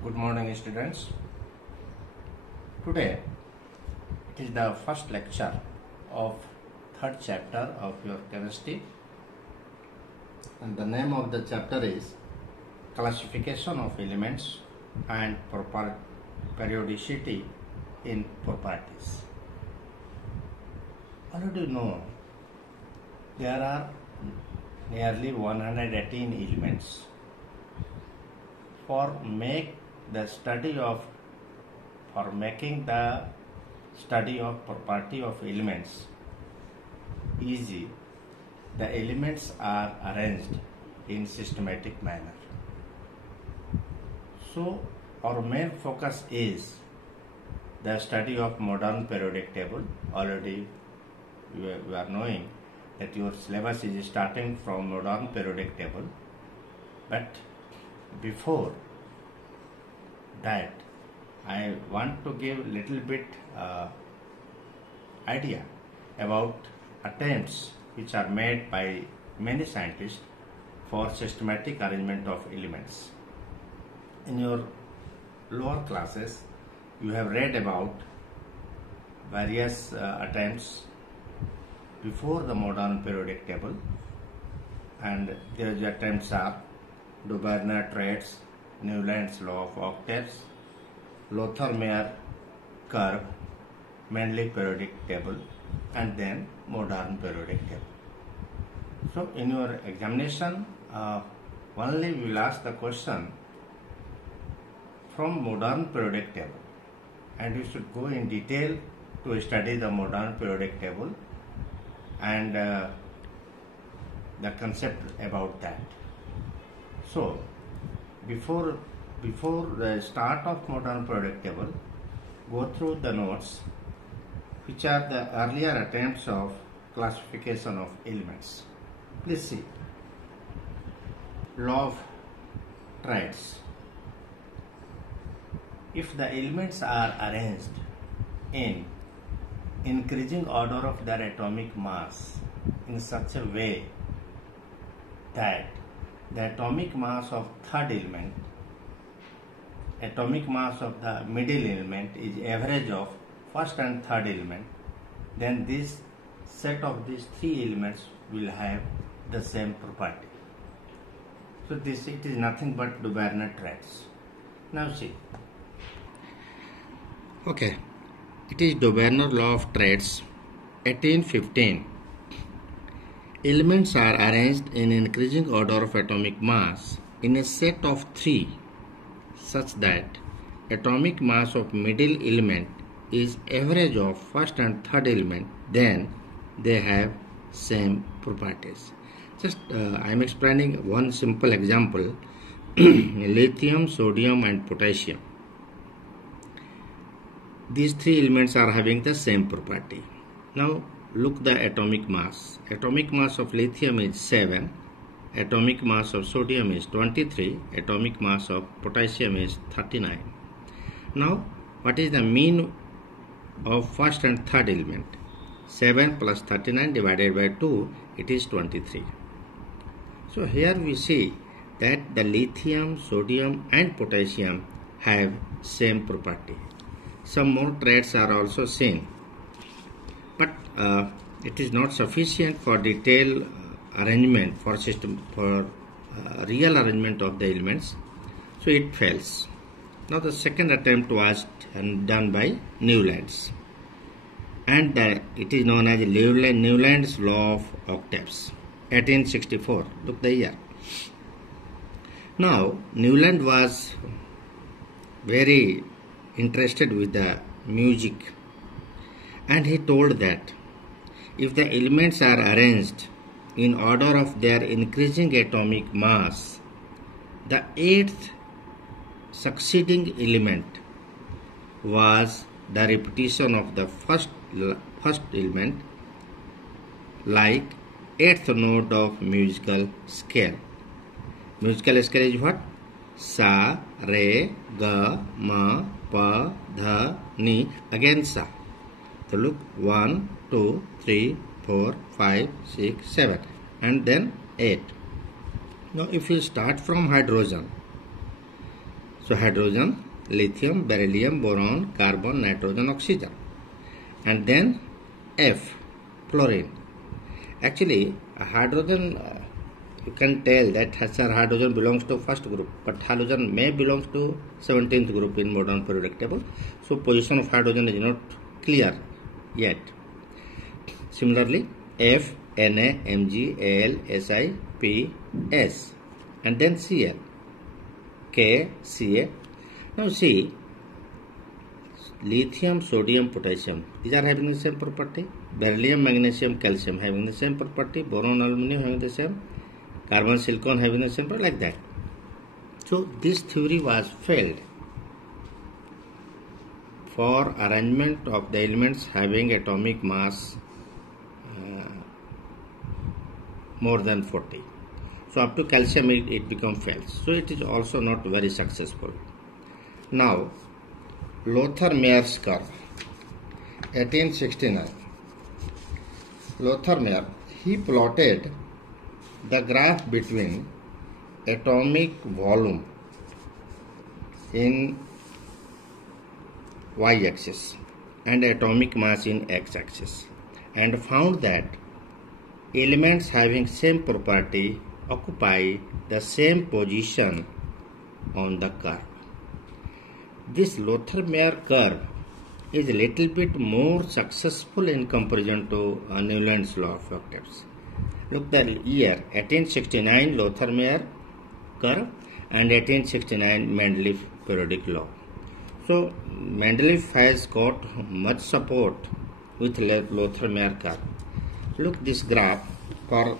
Good morning, students. Today it is the first lecture of third chapter of your chemistry, and the name of the chapter is Classification of Elements and Periodicity in Properties. Already know there are nearly 118 elements. For making the study of property of elements easy, the elements are arranged in systematic manner. So our main focus is the study of modern periodic table. Already we are knowing that your syllabus is starting from modern periodic table, but before that I want to give little bit idea about attempts which are made by many scientists for systematic arrangement of elements. In your lower classes you have read about various attempts before the modern periodic table, and these attempts are Dubernard-Traits, Newland's law of octaves, Lothar-Meyer curve, Mendeleev periodic table, and then modern periodic table. So in your examination only we will ask the question from modern periodic table, and you should go in detail to study the modern periodic table and the concept about that. So before the start of modern periodic table, go through the notes which are the earlier attempts of classification of elements. Please see. Law of Traits. If the elements are arranged in increasing order of their atomic mass in such a way that the atomic mass of third element, atomic mass of the middle element is average of first and third element, then this set of these three elements will have the same property. So it is nothing but Dubernard-Traits. Now see. Okay, it is Dubernard law of traits, 1815. Elements are arranged in increasing order of atomic mass in a set of three such that atomic mass of middle element is average of first and third element, then they have same properties. Just I am explaining one simple example. Lithium, sodium and potassium. These three elements are having the same property. Now look the atomic mass. Atomic mass of lithium is 7, atomic mass of sodium is 23, atomic mass of potassium is 39. Now what is the mean of first and third element? 7 plus 39 divided by 2, it is 23. So here we see that the lithium, sodium and potassium have same property. Some more traits are also seen, but it is not sufficient for detailed arrangement for real arrangement of the elements, so it fails. Now the second attempt was done by Newlands, and it is known as Newland's law of octaves, 1864. Look the year. Now Newland was very interested with the music, and he told that if the elements are arranged in order of their increasing atomic mass, the eighth succeeding element was the repetition of the first element, like eighth note of musical scale. Musical scale is what? Sa, Re, Ga, Ma, Pa, Dha, Ni. Again Sa. So look, 1, 2, 3, 4, 5, 6, 7 and then 8. Now if you start from hydrogen, So hydrogen, lithium, beryllium, boron, carbon, nitrogen, oxygen. And then F, fluorine. Actually, a hydrogen, you can tell that hydrogen belongs to first group, but halogen may belong to 17th group in modern periodic table. So position of hydrogen is not clear yet. Similarly, F, Na, Mg, Al, Si, P, S, and then Cl, K, Ca. Now see, lithium, sodium, potassium, these are having the same property. Beryllium, magnesium, calcium having the same property. Boron, aluminum having the same. Carbon, silicon having the same property, like that. So this theory was failed for arrangement of the elements having atomic mass more than 40. So up to calcium it becomes fails. So it is also not very successful. Now Lothar Mayer's curve, 1869. Lothar Mayer, he plotted the graph between atomic volume in y-axis and atomic mass in x-axis, and found that elements having same property occupy the same position on the curve. This Lothar Mayer curve is a little bit more successful in comparison to Newland's law of octaves. Look the year 1869 Lothar Mayer curve and 1869 Mendeleev periodic law. So Mendeleev has got much support with Lothar Mayer curve. Look this graph to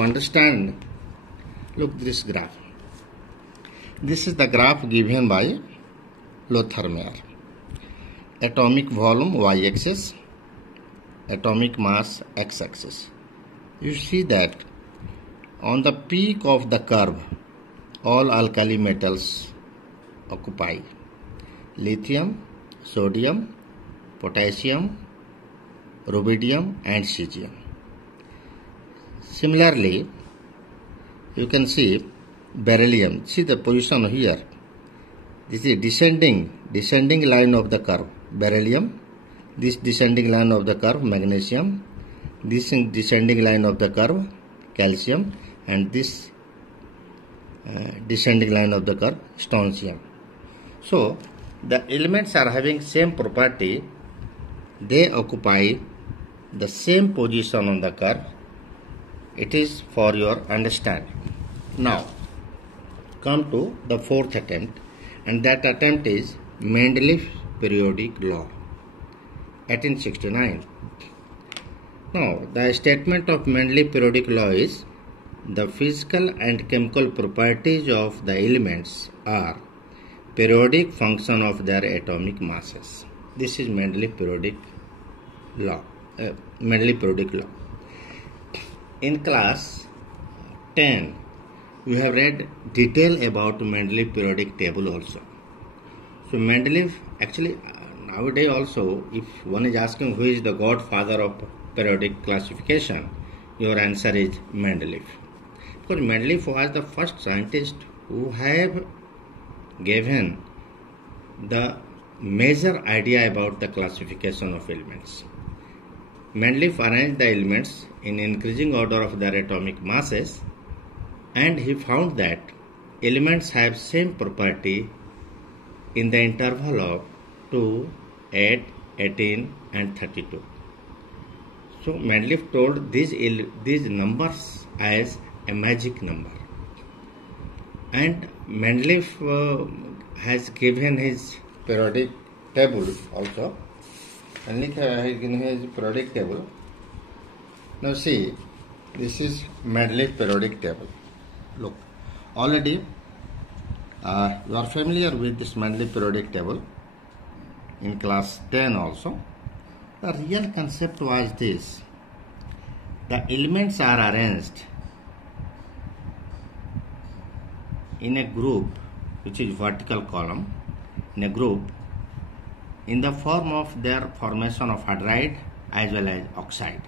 understand. Look this graph. This is the graph given by Lothar Mayer. Atomic volume y-axis, atomic mass x-axis. You see that on the peak of the curve, all alkali metals occupy: lithium, sodium, potassium, rubidium and cesium. Similarly, you can see beryllium. See the position here. This is descending line of the curve, beryllium. This descending line of the curve, magnesium. This descending line of the curve, calcium, and this descending line of the curve, strontium. So the elements are having same property. They occupy the same position on the curve. It is for your understanding. Now come to the fourth attempt, and that attempt is Mendeleev periodic law, 1869. Now the statement of Mendeleev periodic law is: the physical and chemical properties of the elements are periodic function of their atomic masses. This is Mendeleev periodic law. Mendeleev periodic law. In class 10, you have read detail about Mendeleev periodic table also. So Mendeleev, actually nowadays also, if one is asking who is the godfather of periodic classification, your answer is Mendeleev. Because Mendeleev was the first scientist who have given the major idea about the classification of elements. Mendeleev arranged the elements in increasing order of their atomic masses, and he found that elements have same property in the interval of 2, 8, 18 and 32. So Mendeleev told these numbers as a magic number, and Mendeleev has given his periodic table also. And has given his periodic table. Now see, this is Mendeleev periodic table. Look, already you are familiar with this Mendeleev periodic table in class 10 also. The real concept was this: the elements are arranged in a group, which is vertical column, in a group in the form of their formation of hydride as well as oxide.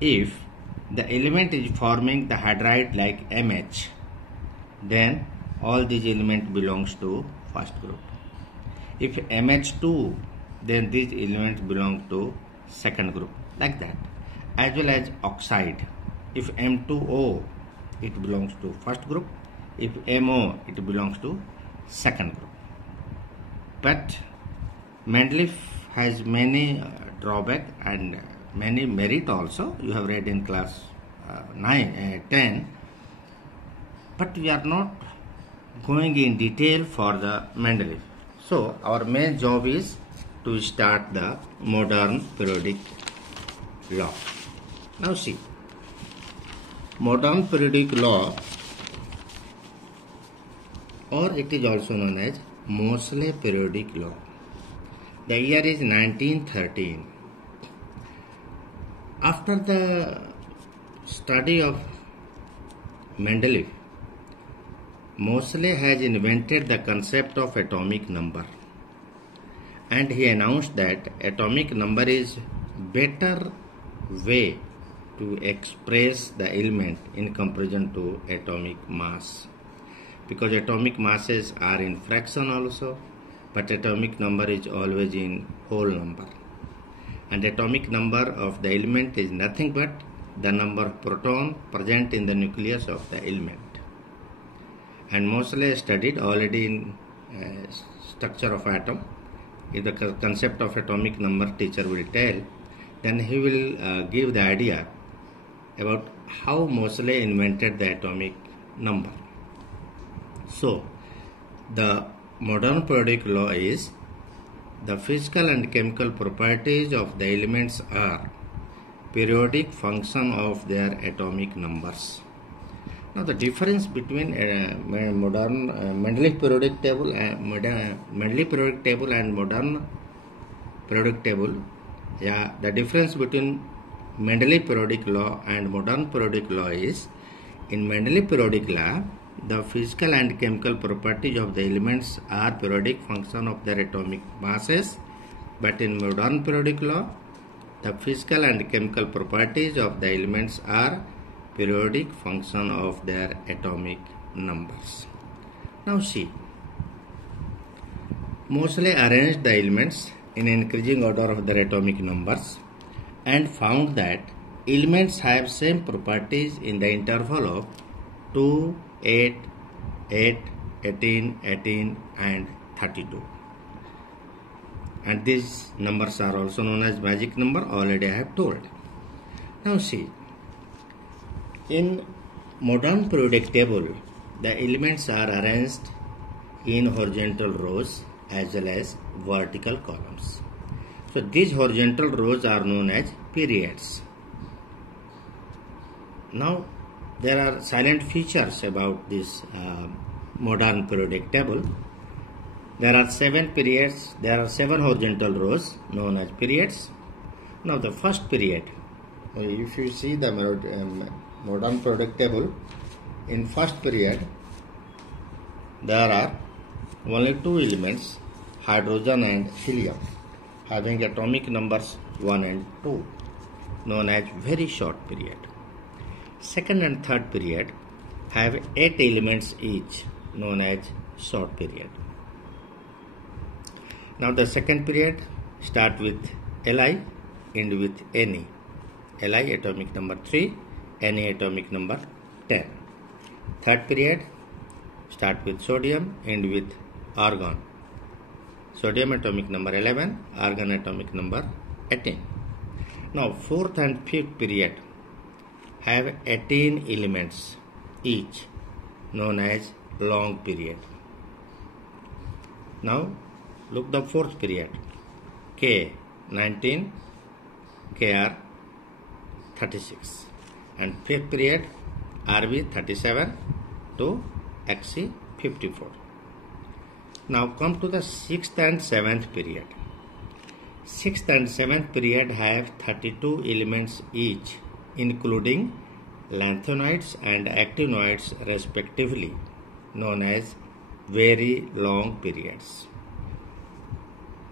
If the element is forming the hydride like MH, then all these elements belongs to first group. If MH2, then these elements belong to second group, like that. As well as oxide, if M2O, it belongs to first group. If MO, it belongs to second group. But Mendeleev has many drawback and many merit also. You have read in class 10. But we are not going in detail for the Mendeleev. So our main job is to start the modern periodic law. Now see, modern periodic law, or it is also known as Moseley periodic law. The year is 1913. After the study of Mendeleev, Moseley has invented the concept of atomic number, and he announced that atomic number is better way to express the element in comparison to atomic mass, because atomic masses are in fraction also, but atomic number is always in whole number, and atomic number of the element is nothing but the number of proton present in the nucleus of the element. And Moseley studied already in structure of atom. If the concept of atomic number teacher will tell, then he will give the idea about how Moseley invented the atomic number. So, the modern periodic law is the physical and chemical properties of the elements are periodic function of their atomic numbers. Now, the difference between modern Mendeleev periodic table and Mendeleev periodic table and modern periodic table, the difference between Mendeleev periodic law and modern periodic law is, in Mendeleev periodic law, the physical and chemical properties of the elements are periodic function of their atomic masses, but in modern periodic law, the physical and chemical properties of the elements are periodic function of their atomic numbers. Now see, Moseley arranged the elements in increasing order of their atomic numbers and found that elements have same properties in the interval of 2, 8, 8, 18, 18 and 32. And these numbers are also known as magic number, already I have told. Now see, in modern periodic table, the elements are arranged in horizontal rows as well as vertical columns. So these horizontal rows are known as periods. Now there are silent features about this modern periodic table. There are 7 periods, there are 7 horizontal rows known as periods. Now the first period, if you see the modern periodic table, in first period there are only 2 elements, hydrogen and helium, having atomic numbers 1 and 2, known as very short period. Second and third period have 8 elements each, known as short period. Now the second period start with Li, end with Ne. Li atomic number 3, Ne atomic number 10. Third period start with sodium, end with argon. Sodium atomic number 11, argon atomic number 18. Now fourth and fifth period have 18 elements each, known as long period. Now look the fourth period, K 19, Kr 36, and fifth period Rb 37 to Xc 54. Now come to the sixth and seventh period. Sixth and seventh period have 32 elements each, including lanthanoids and actinoids respectively, known as very long periods.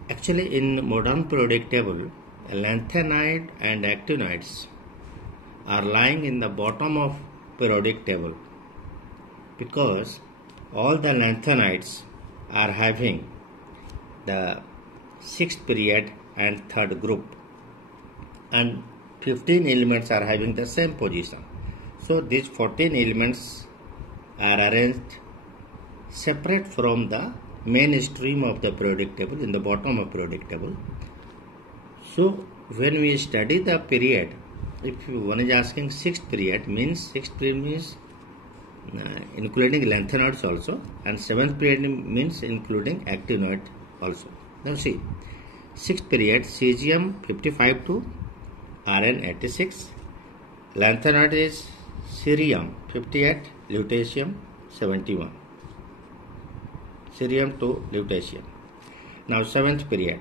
Actually, in modern periodic table, lanthanide and actinoids are lying in the bottom of periodic table because all the lanthanides are having the 6th period and 3rd group, and 15 elements are having the same position. So these 14 elements are arranged separate from the main stream of the periodic table in the bottom of periodic table. So when we study the period, if one is asking 6th period means including lanthanoids also, and 7th period means including actinoid also. Now see, 6th period cesium 55 to Rn 86, lanthanoid is cerium 58, lutetium 71, cerium to lutetium. Now 7th period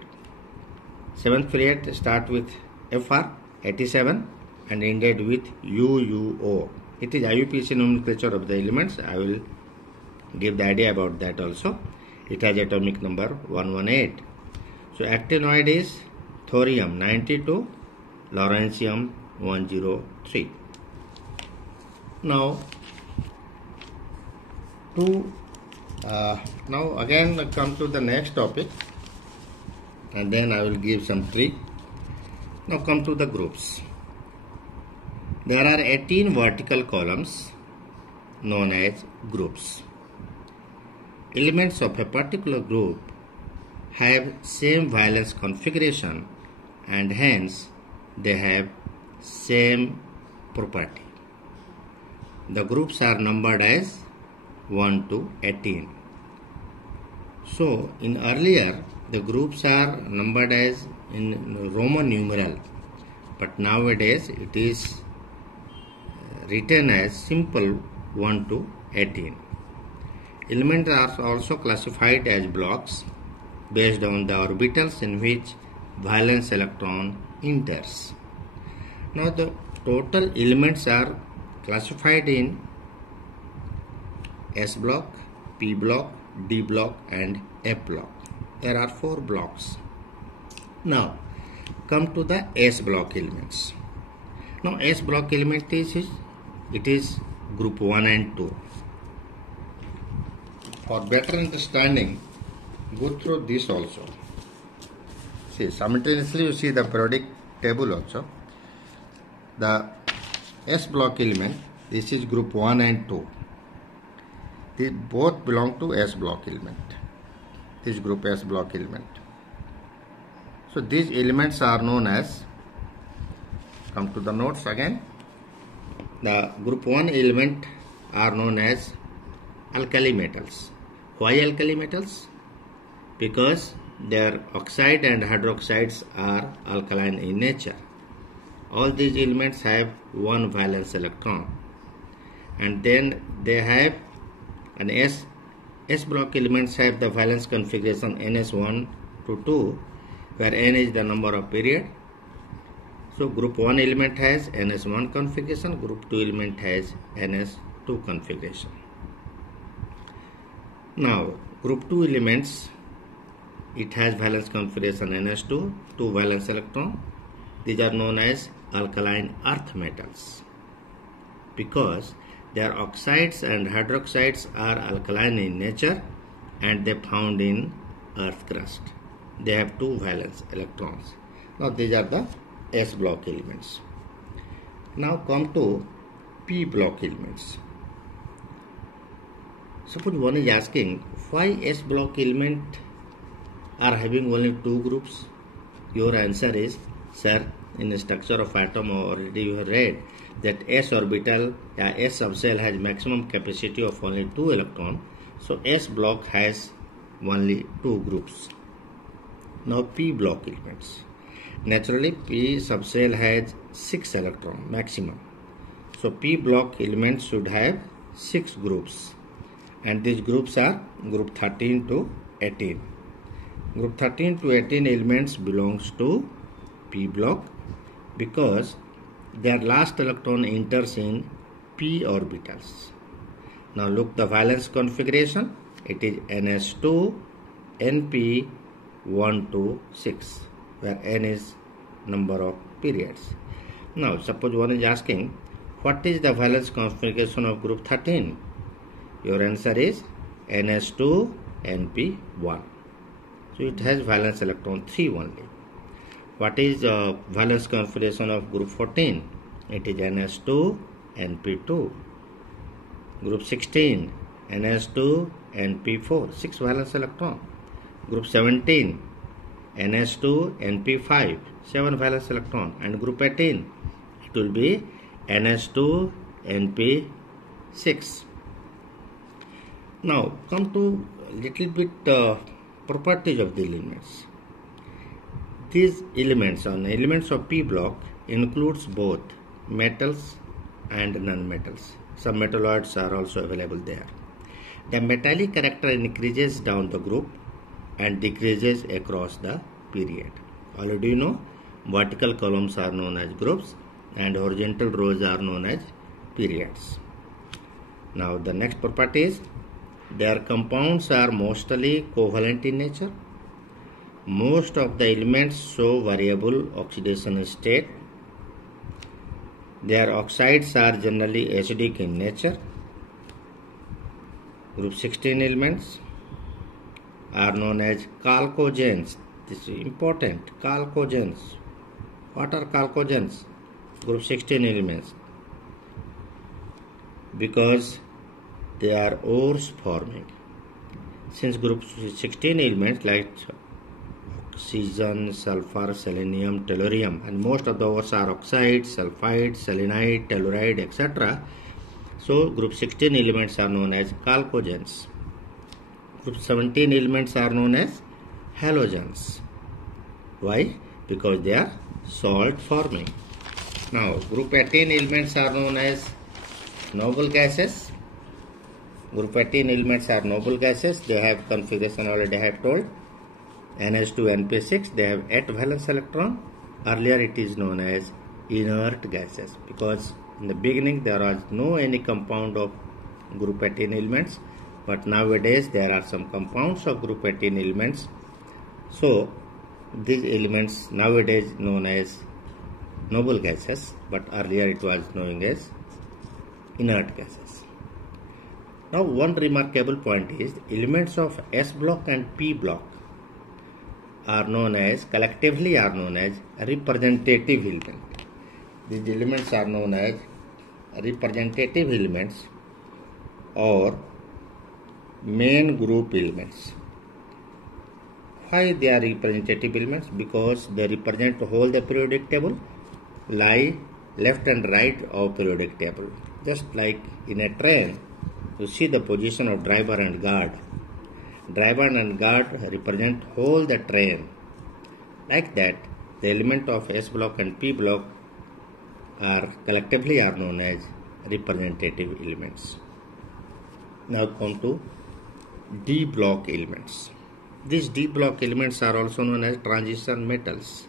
start with Fr 87 and ended with UUO. It is IUPAC nomenclature of the elements. I will give the idea about that also. It has atomic number 118. So actinoid is thorium 92, lawrencium 103. Now again come to the next topic, and then I will give some trick. Now come to the groups. There are 18 vertical columns known as groups. Elements of a particular group have same valence configuration and hence they have same property. The groups are numbered as 1 to 18. So in earlier the groups are numbered as in Roman numeral, but nowadays it is written as simple 1 to 18. Elements are also classified as blocks based on the orbitals in which valence electron enters. Now the total elements are classified in S block, P block, D block and F block. There are 4 blocks. Now come to the S block elements. Now S block element is group 1 and 2. For better understanding, go through this also. See, simultaneously you see the periodic table also. The S block element, this is group 1 and 2. They both belong to S block element. This group S block element. So these elements are known as, come to the notes again. The group 1 element are known as alkali metals. Why alkali metals? Because their oxide and hydroxides are alkaline in nature. All these elements have one valence electron, and then they have an S block elements have the valence configuration ns1 to 2, where n is the number of period. So group 1 element has ns1 configuration, group 2 element has ns2 configuration. Now group 2 elements, it has valence configuration ns2, 2 valence electron. These are known as alkaline earth metals because their oxides and hydroxides are alkaline in nature and they found in earth crust. They have 2 valence electrons. Now these are the S block elements. Now come to P block elements. Suppose one is asking why S block element are having only 2 groups. Your answer is, sir, in the structure of atom already you have read that S orbital, S subshell has maximum capacity of only 2 electrons. So S block has only 2 groups. Now P block elements. Naturally P subshell has 6 electrons maximum. So P block elements should have 6 groups, and these groups are group 13 to 18. Group 13 to 18 elements belongs to P block because their last electron enters in p orbitals. Now look the valence configuration. It is ns2 np 1 to 6, where n is number of periods. Now suppose one is asking what is the valence configuration of group 13. Your answer is NS2 NP1. So it has valence electron 3 only. What is the valence configuration of group 14? It is NS2 NP2. Group 16 NS2 NP4, 6 valence electron. Group 17 NS2 NP5, 7 valence electron. And group 18 it will be NS2 NP6. Now come to little bit properties of the elements. These elements of p block includes both metals and non-metals. Some metalloids are also available there. The metallic character increases down the group and decreases across the period. Already you know, vertical columns are known as groups and horizontal rows are known as periods. Now the next property is their compounds are mostly covalent in nature. Most of the elements show variable oxidation state. Their oxides are generally acidic in nature. Group 16 elements are known as chalcogens. This is important. Chalcogens. What are chalcogens? Group 16 elements. Because they are ores forming. Since group 16 elements like oxygen, sulfur, selenium, tellurium, and most of the ores are oxides, sulfides, selenite, telluride, etc. So group 16 elements are known as chalcogens. Group 17 elements are known as halogens. Why? Because they are salt forming. Now group 18 elements are known as noble gases. Group 18 elements are noble gases. They have configuration already I have told. NH2 NP6, they have 8 valence electron. Earlier it is known as inert gases because in the beginning there was no any compound of group 18 elements, but nowadays there are some compounds of group 18 elements. So these elements nowadays known as noble gases, but earlier it was known as inert gases. Now one remarkable point is elements of S block and P block are known as collectively are known as representative elements. These elements are known as representative elements or main group elements. Why they are representative elements? Because they represent whole the periodic table, lie left and right of periodic table. Just like in a train, you see the position of driver and guard. Driver and guard represent whole the train. Like that, the element of S block and P block are collectively are known as representative elements. Now come to D block elements. These D block elements are also known as transition metals.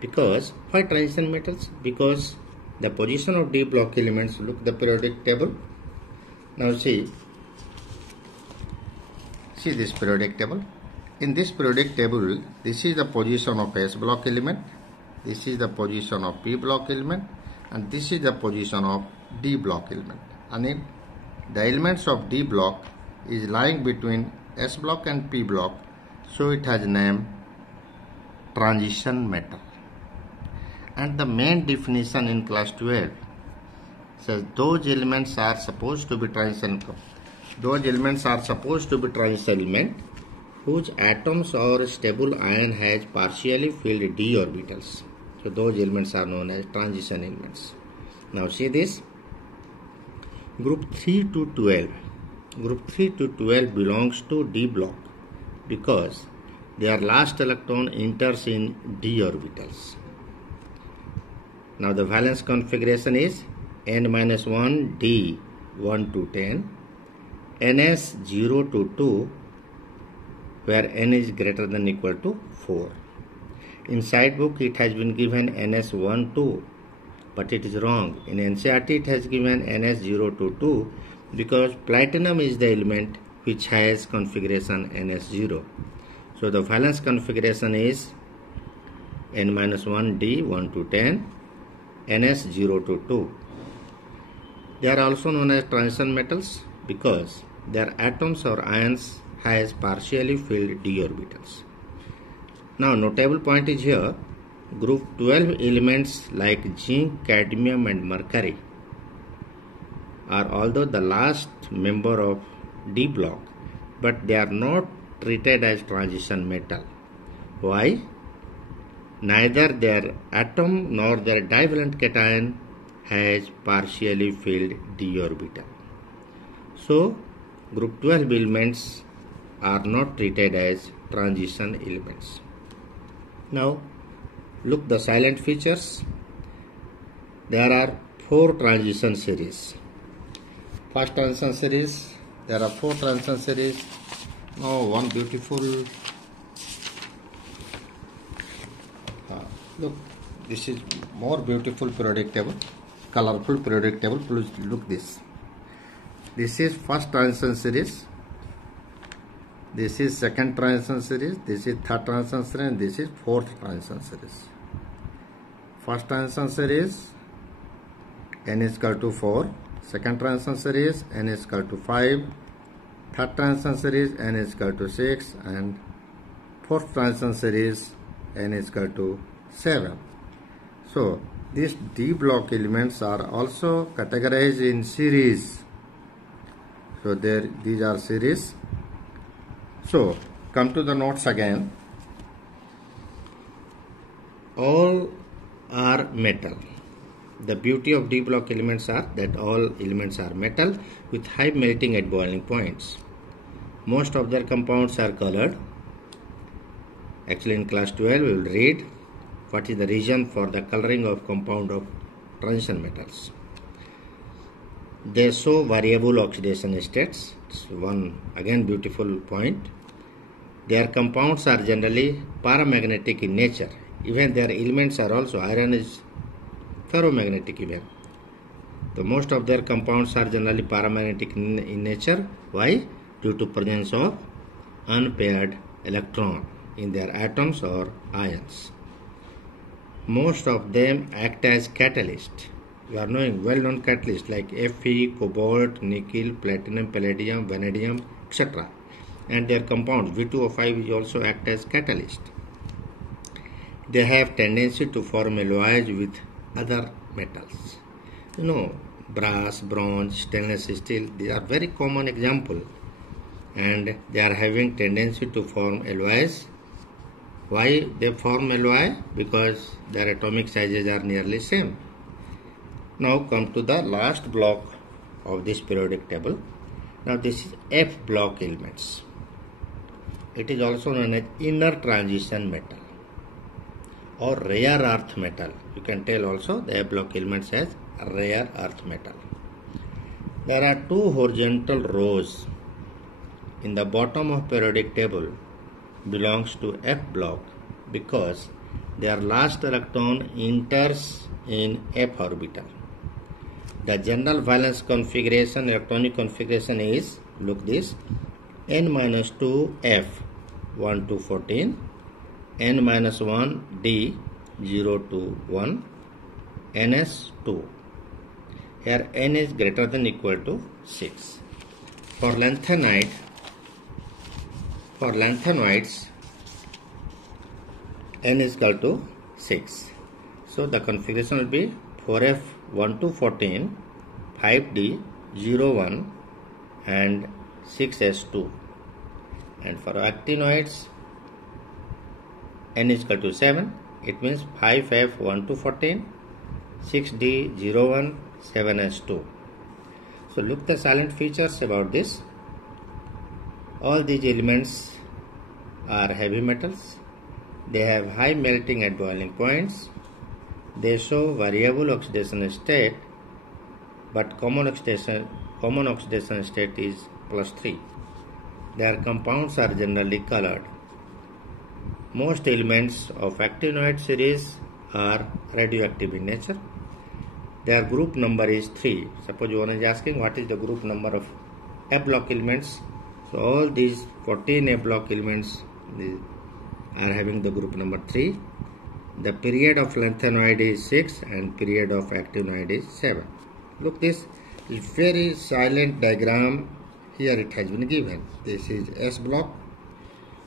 Because why transition metals? Because the position of D block elements, look the periodic table. Now see this periodic table. In this periodic table, this is the position of S block element, this is the position of P block element, and this is the position of D block element. And if the elements of D block is lying between S block and P block, so it has name transition metal. And the main definition in class 12 says those elements are supposed to be transition. Those elements are supposed to be transition element whose atoms or stable ion has partially filled d orbitals. So those elements are known as transition elements. Now see this. Group 3 to 12. Group 3 to 12 belongs to D block because their last electron enters in d orbitals. Now the valence configuration is n-1 d 1 to 10, ns 0 to 2, where n is greater than equal to 4. Inside book it has been given ns 1 2, but it is wrong. In NCERT it has given ns 0 to 2 because platinum is the element which has configuration ns 0. So the valence configuration is n-1 d 1 to 10, ns 0 to 2. They are also known as transition metals because their atoms or ions has partially filled d orbitals. Now notable point is here, group 12 elements like zinc, cadmium and mercury are although the last member of d block, but they are not treated as transition metal. Why? Neither their atom nor their divalent cation has partially filled d orbital. So group 12 elements are not treated as transition elements. Now look the silent features. There are 4 transition series. First transition series, there are 4 transition series. Now one beautiful, look, this is more beautiful periodic table, colorful periodic table. Please look this. This is first transition series. This is second transition series. This is third transition series. And this is fourth transition series. First transition series, n is equal to 4. Second transition series, n is equal to 5. Third transition series, n is equal to 6. And fourth transition series, n is equal to 7. So these d block elements are also categorized in series. So these are series. So come to the notes again. All are metal. The beauty of d block elements are that all elements are metal with high melting at boiling points. Most of their compounds are colored. Actually in class 12 we will read what is the reason for the coloring of compound of transition metals. They show variable oxidation states. It's one again beautiful point. Their compounds are generally paramagnetic in nature. Even their elements are also, iron is ferromagnetic even. So most of their compounds are generally paramagnetic in nature. Why? Due to presence of unpaired electron in their atoms or ions. Most of them act as catalyst. You are knowing well-known catalysts like Fe, cobalt, nickel, platinum, palladium, vanadium, etc. And their compounds V2O5 is also act as catalyst. They have tendency to form alloys with other metals. You know, brass, bronze, stainless steel, these are very common example. And they are having tendency to form alloys. Why they form alloy? Because their atomic sizes are nearly same. Now come to the last block of this periodic table. Now this is F block elements. It is also known as inner transition metal or rare earth metal. You can tell also the F block elements as rare earth metal. There are 2 horizontal rows in the bottom of periodic table belongs to F block because their last electron enters in F orbital. The general valence configuration, electronic configuration is, look this, n minus 2 F 1 to 14, n minus 1 D 0 to 1, ns 2. Here n is greater than equal to 6. For lanthanoids, n is equal to 6. So the configuration will be 4F 1 to 14, 5D 0 1 and 6S2. And for actinoids, n is equal to 7. It means 5F 1 to 14, 6D 0 1, 7S2. So look the silent features about this. All these elements are heavy metals. They have high melting at boiling points. They show variable oxidation state, but common oxidation state is +3. Their compounds are generally colored. Most elements of actinoid series are radioactive in nature. Their group number is 3. Suppose one is asking what is the group number of F block elements. So all these 14 F block elements are having the group number 3. The period of lanthanoid is 6 and period of actinoid is 7. Look this very silent diagram Here it has been given. This is S block,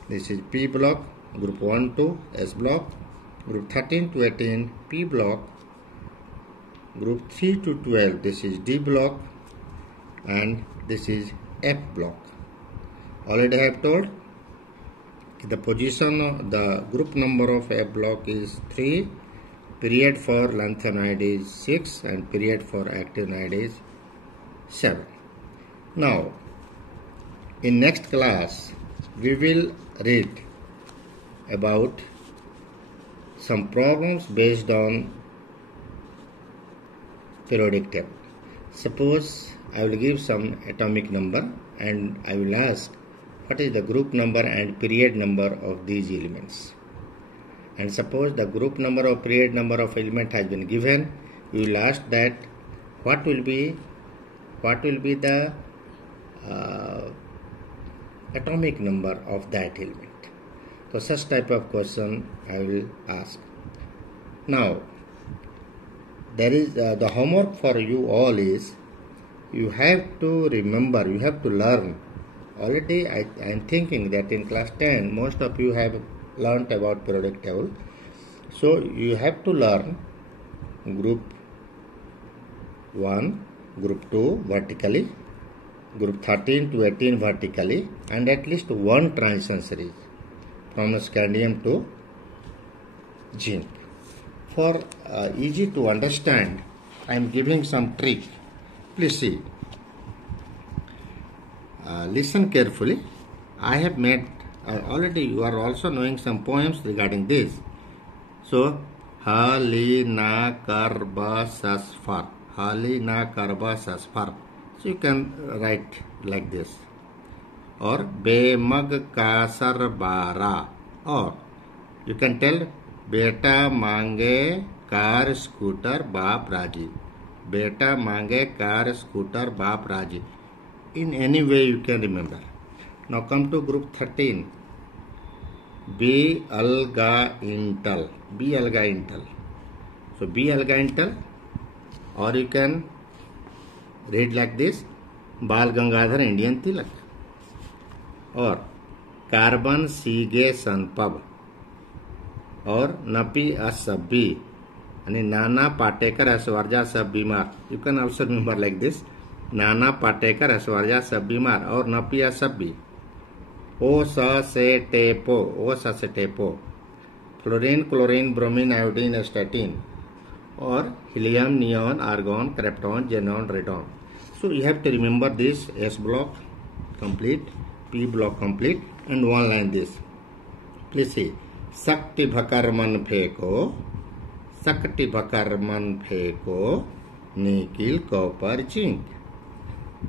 this is P block, group 1 to S block, group 13 to 18 P block, group 3 to 12 this is D block, and this is F block. Already I have told the position, the group number of F block is 3, period for lanthanide is 6, and period for actinide is 7. Now, in next class, we will read about some problems based on periodic table. Suppose I will give some atomic number and I will ask what is the group number and period number of these elements. And suppose the group number or period number of element has been given, you will ask that what will be the atomic number of that element. So such type of question I will ask. Now there is the homework for you all is you have to remember, you have to learn. Already I am thinking that in class 10 most of you have learnt about periodic table. So you have to learn group 1, group 2 vertically, group 13 to 18 vertically, and at least one transition series from scandium to zinc. For easy to understand, I am giving some trick. Please see. Listen carefully. I have made already you are also knowing some poems regarding this. So, Halina Karba Sasfar. Halina Karba Sasfar. So you can write like this. Or Bemag Kasar Bara. Or you can tell Beta Mange Car Scooter Baap Raji. Beta Mange Car Scooter Baap Raji. In any way you can remember. Now come to group 13. B alga intel. B alga intel. So B alga intel, or you can read like this: Bal Gangadhar Indian Tilak, or Carbon Sige Sanpab, or Napi Asabbi, and Nana Patekar Aswarja Sab Bimar. You can also remember like this: Nana Patekar Aswarja Sab Bimar, or Napi Asabbi. O sa se tepo, O sa se tepo, fluorine, chlorine, bromine, iodine, statin, or helium, neon, argon, krypton, xenon, radon. So you have to remember this: S block complete, P block complete, and one line this. Please see: Sakti bhakar man pheko, Sakti bhakar man pheko, nickel, copper, zinc.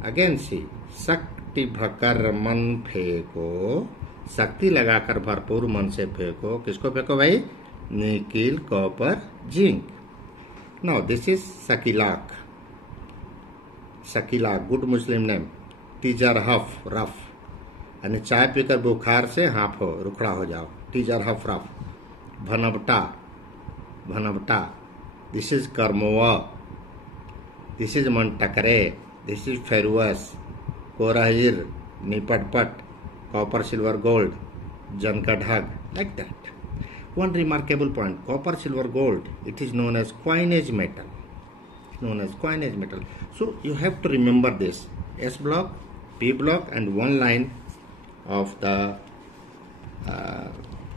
Again see: Sakti भकर मन फेंको, शक्ति लगाकर भरपूर मन से फेंको. किसको फेंको भाई? Nickel, copper, zinc. Now this is शकीलाक. शकीलाक, गुड मुस्लिम नेम. टीजर हफ, रफ, यानी चाय पीकर बुखार से हाफो, रुखड़ा हो जाओ. टीजर हफ, रफ. भनवटा, भनवटा. दिस इज कर्मोवा. दिस इज मनटकरे. This is ferrous. Korahir, Nipatpat, copper, silver, gold, Jankadhag, like that. One remarkable point: copper, silver, gold, it is known as coinage metal. Known as coinage metal. So you have to remember this: S block, P block, and one line of the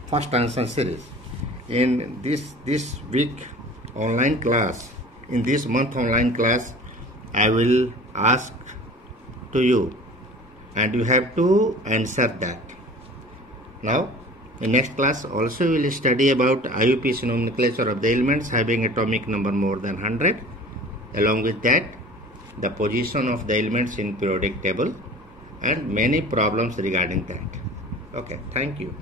first answer series. In this week online class, in this month online class, I will ask to you, and you have to answer that. Now in next class also we will study about IUPAC nomenclature of the elements having atomic number more than 100. Along with that, the position of the elements in periodic table and many problems regarding that. Okay, thank you.